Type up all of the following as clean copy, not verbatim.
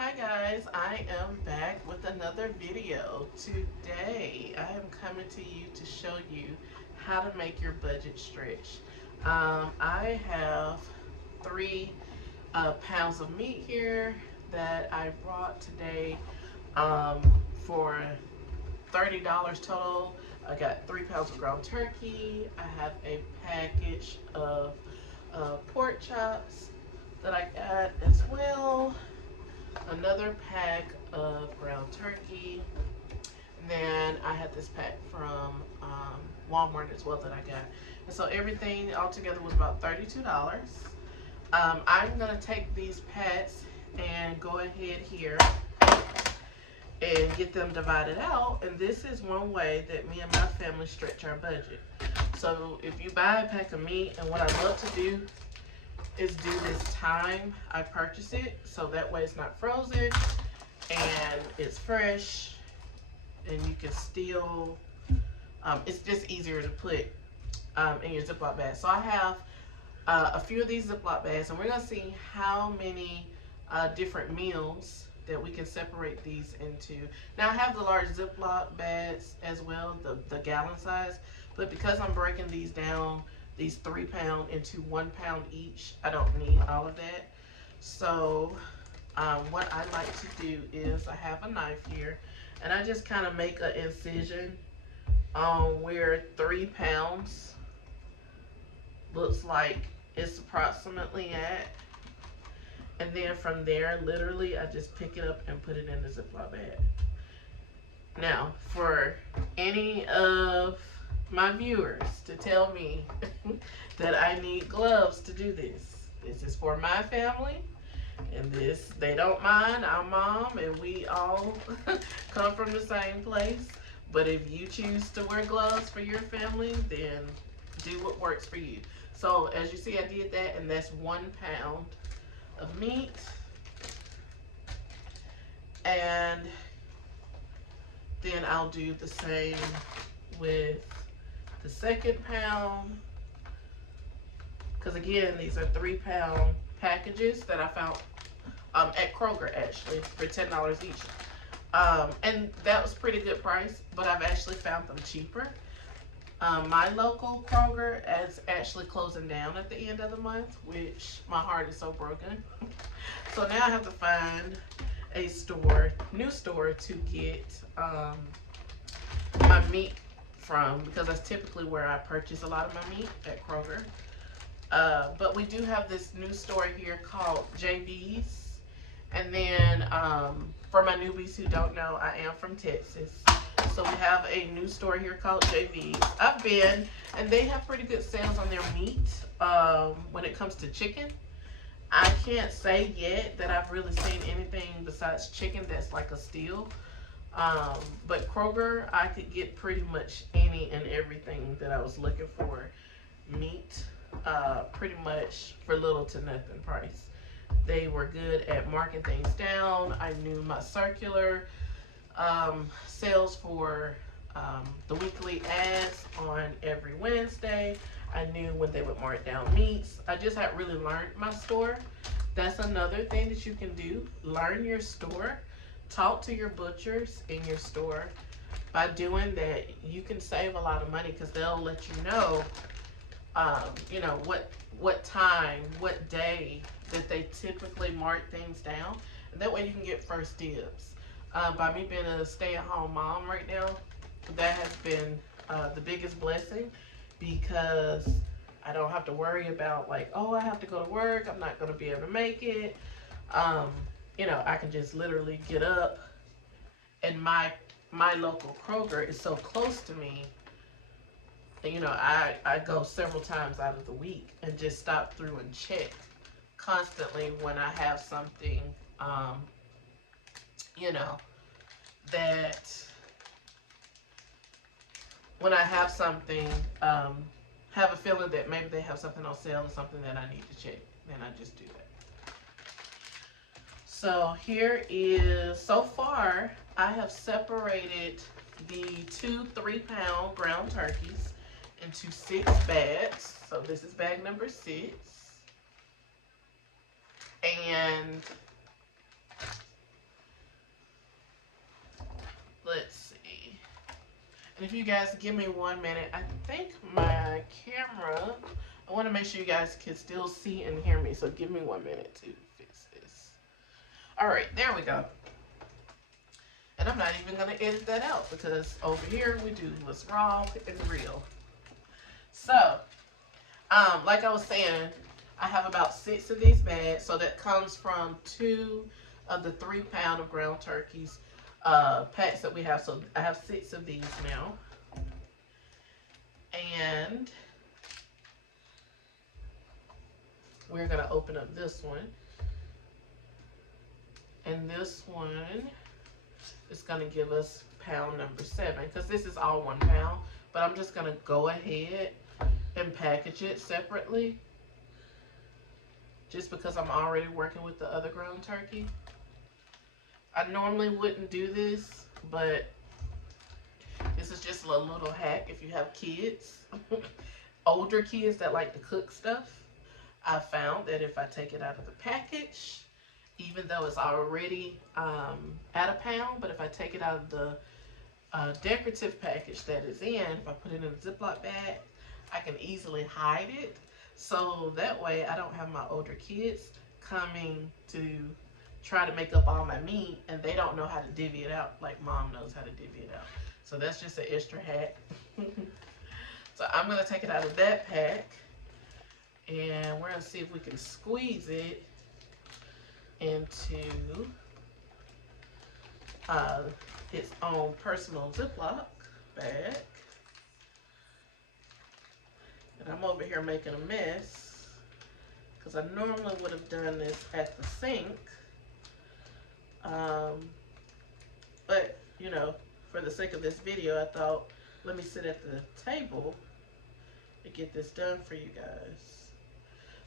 Hi guys, I am back with another video. Today I am coming to you to show you how to make your budget stretch. I have 3 pounds of meat here that I brought today um, for $30 total. I got 3 pounds of ground turkey. I have a package of pork chops that I got as well, another pack of ground turkey. And then I had this pack from Walmart as well that I got. And so everything altogether was about $32. I'm going to take these packs and go ahead here and get them divided out. And this is one way that me and my family stretch our budget. So if you buy a pack of meat, and what I love to do is do this time I purchase it, so that way it's not frozen and it's fresh, and you can still it's just easier to put in your Ziploc bag. So I have a few of these Ziploc bags, and we're gonna see how many different meals that we can separate these into. Now I have the large Ziploc bags as well, the gallon size, but because I'm breaking these down, these 3 pound into 1 pound each, I don't need all of that. So what I like to do is I have a knife here, and I just kind of make an incision on where 3 pounds looks like it's approximately at. And then from there, literally, I just pick it up and put it in the Ziploc bag. Now, for any of my viewers to tell me that I need gloves to do this, this is for my family, and this, they don't mind. I'm mom, and we all come from the same place. But if you choose to wear gloves for your family, then do what works for you. So as you see, I did that, and that's 1 pound of meat. And then I'll do the same with the second pound, because again, these are 3 pound packages that I found at Kroger, actually, for $10 each. And that was pretty good price, but I've actually found them cheaper. My local Kroger is actually closing down at the end of the month, which my heart is so broken. So now I have to find a new store to get my meat from, because that's typically where I purchase a lot of my meat, at Kroger. But we do have this new store here called JV's. And then for my newbies who don't know, I am from Texas. So we have a new store here called JV's. I've been, and they have pretty good sales on their meat when it comes to chicken. I can't say yet that I've really seen anything besides chicken that's like a steal. But Kroger, I could get pretty much any and everything that I was looking for. Meat, pretty much for little to nothing price. They were good at marking things down. I knew my circular sales for the weekly ads on every Wednesday. I knew when they would mark down meats. I just had really learned my store. That's another thing that you can do. Learn your store. Talk to your butchers in your store. By doing that, you can save a lot of money, because they'll let you know, what time, what day that they typically mark things down. And that way you can get first dibs. By me being a stay-at-home mom right now, that has been the biggest blessing, because I don't have to worry about like, oh, I have to go to work, I'm not going to be able to make it. I can just literally get up, and my local Kroger is so close to me. I go several times out of the week and just stop through and check constantly when I have something, that when I have something, have a feeling that maybe they have something on sale or something that I need to check, then I just do that. So here is, so far, I have separated the 2 3-pound ground turkeys into 6 bags. So this is bag number 6. And And if you guys give me 1 minute, I think my camera, I want to make sure you guys can still see and hear me. So give me 1 minute to fix this. All right, there we go. And I'm not even going to edit that out because over here we do what's raw and real. So, like I was saying, I have about 6 of these bags. So that comes from 2 of the 3 pound of ground turkeys packs that we have. So I have 6 of these now. And we're going to open up this one. And this one is going to give us pound number 7 because this is all 1 pound. But I'm just going to go ahead and package it separately just because I'm already working with the other ground turkey. I normally wouldn't do this, but this is just a little hack if you have kids, older kids that like to cook stuff. I found that if I take it out of the package, even though it's already at a pound, but if I take it out of the decorative package that is in, if I put it in a Ziploc bag, I can easily hide it. So that way I don't have my older kids coming to try to make up all my meat and they don't know how to divvy it out like mom knows how to divvy it out. So that's just an extra hack. So I'm going to take it out of that pack and we're going to see if we can squeeze it into its own personal Ziploc bag. And I'm over here making a mess because I normally would have done this at the sink. But, you know, for the sake of this video, I thought, let me sit at the table and get this done for you guys.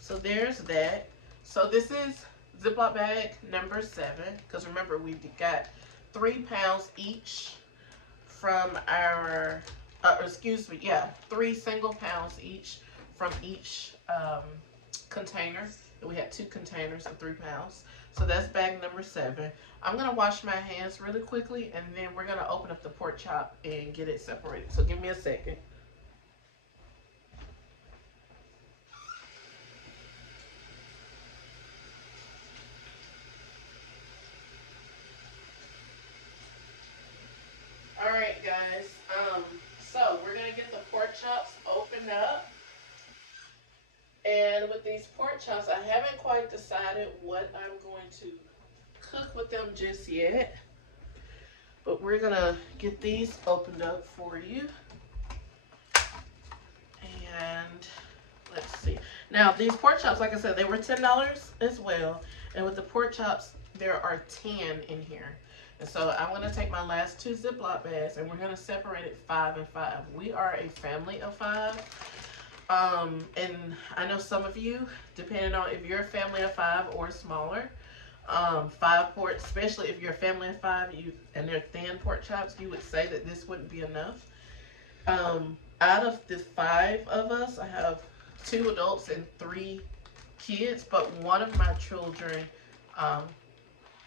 So there's that. So this is Ziploc bag number 7, because remember we got 3 pounds each from our, 3 single pounds each from each container. We had 2 containers of 3 pounds. So that's bag number 7. I'm going to wash my hands really quickly and then we're going to open up the pork chop and get it separated. So give me a second. Alright guys, so we're going to get the pork chops opened up. And with these pork chops, I haven't quite decided what I'm going to cook with them just yet. But we're going to get these opened up for you. And let's see. Now, these pork chops, like I said, they were $10 as well. And with the pork chops, there are 10 in here. And so I'm going to take my last 2 Ziploc bags and we're going to separate it 5 and 5. We are a family of 5. And I know some of you, depending on if you're a family of 5 or smaller, 5 pork, especially if you're a family of 5 and they're thin pork chops, you would say that this wouldn't be enough. Out of the 5 of us, I have 2 adults and 3 kids, but one of my children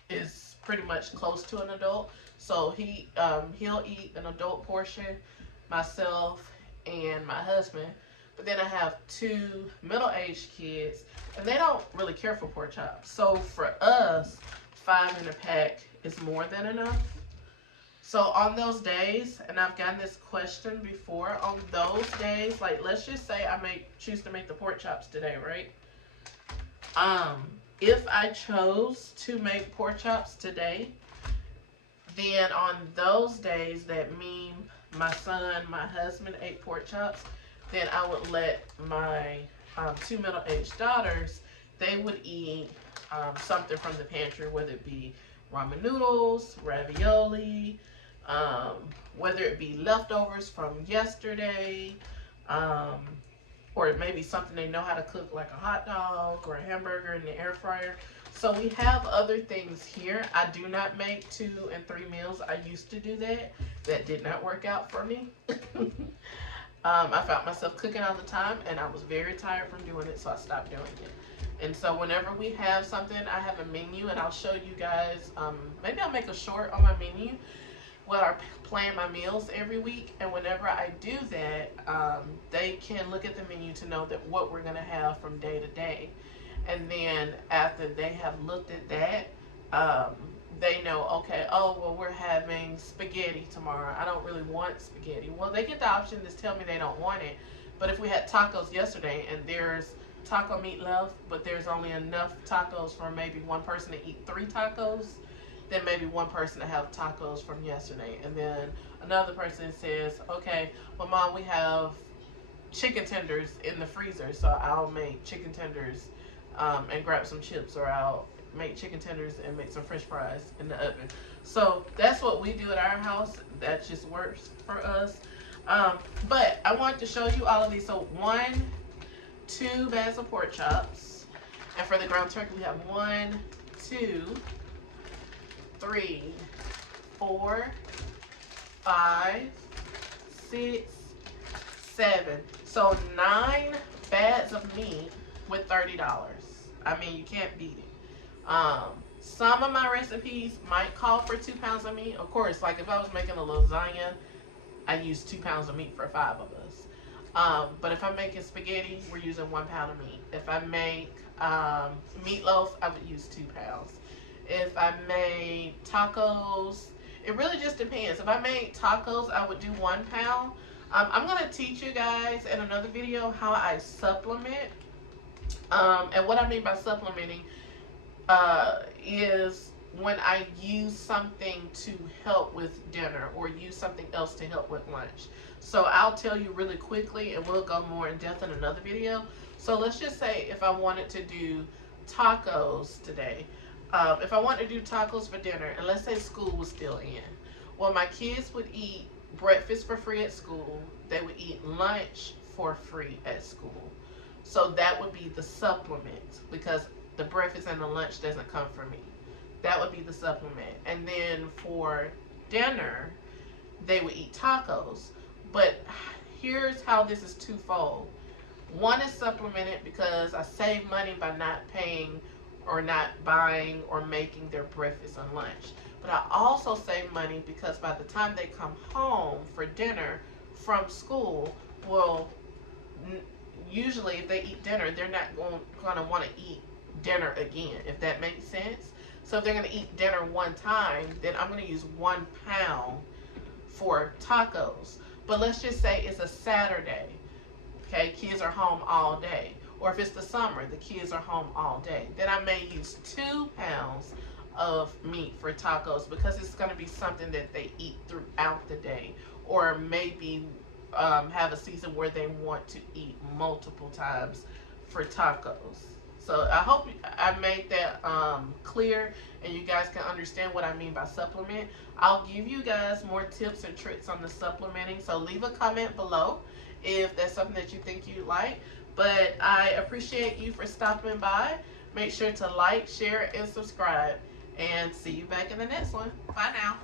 is pretty much close to an adult. So he'll eat an adult portion, myself and my husband. But then I have 2 middle-aged kids, and they don't really care for pork chops. So for us, 5 in a pack is more than enough. So on those days, and I've gotten this question before, on those days, like let's just say I choose to make the pork chops today, right? If I chose to make pork chops today, then on those days that me, my son, my husband ate pork chops, then I would let my 2 middle-aged daughters, they would eat something from the pantry, whether it be ramen noodles, ravioli, whether it be leftovers from yesterday, or maybe something they know how to cook like a hot dog or a hamburger in the air fryer. So we have other things here. I do not make 2 and 3 meals. I used to do that. That did not work out for me. I found myself cooking all the time and I was very tired from doing it, so I stopped doing it. And so whenever we have something, I have a menu and I'll show you guys, maybe I'll make a short on my menu well, I plan my meals every week, and whenever I do that, they can look at the menu to know that what we're gonna have from day to day. And then after they have looked at that, um, they know, okay, oh well, we're having spaghetti tomorrow. I don't really want spaghetti. Well, they get the option to tell me they don't want it. But if we had tacos yesterday and there's taco meat left, but there's only enough tacos for maybe one person to eat 3 tacos, then maybe one person to have tacos from yesterday. And then another person says, okay, well, Mom, we have chicken tenders in the freezer, so I'll make chicken tenders and grab some chips, or I'll make chicken tenders and make some French fries in the oven. So that's what we do at our house. That just works for us. But I wanted to show you all of these. So 2 bags of pork chops, and for the ground turkey we have 1, 2, 3, 4, 5, 6, 7. So 9 bags of meat with $30. I mean, you can't beat it. Some of my recipes might call for 2 pounds of meat. Of course, like if I was making a lasagna, I use 2 pounds of meat for 5 of us. But if I'm making spaghetti, we're using 1 pound of meat. If I make meatloaf, I would use 2 pounds. If I made tacos, it really just depends. If I made tacos, I would do 1 pound. I'm going to teach you guys in another video how I supplement. And what I mean by supplementing is when I use something to help with dinner or use something else to help with lunch. So I'll tell you really quickly, and we'll go more in depth in another video. So let's just say if I wanted to do tacos today. If I wanted to do tacos for dinner, and let's say school was still in. Well, my kids would eat breakfast for free at school. They would eat lunch for free at school. So that would be the supplement, because the breakfast and the lunch doesn't come from me. That would be the supplement. And then for dinner, they would eat tacos. But here's how this is twofold. One is supplemented because I save money by not paying or not buying or making their breakfast and lunch. But I also save money because by the time they come home for dinner from school, well, usually if they eat dinner, they're not going to want to eat dinner again, if that makes sense. So if they're going to eat dinner one time, then I'm going to use 1 pound for tacos. But let's just say it's a Saturday. Okay, kids are home all day. Or if it's the summer, the kids are home all day. Then I may use 2 pounds of meat for tacos because it's going to be something that they eat throughout the day. Or maybe have a season where they want to eat multiple times for tacos. So I hope I made that clear and you guys can understand what I mean by supplement. I'll give you guys more tips and tricks on the supplementing. So leave a comment below if that's something that you think you'd like. But I appreciate you for stopping by. Make sure to like, share, and subscribe. And see you back in the next one. Bye now.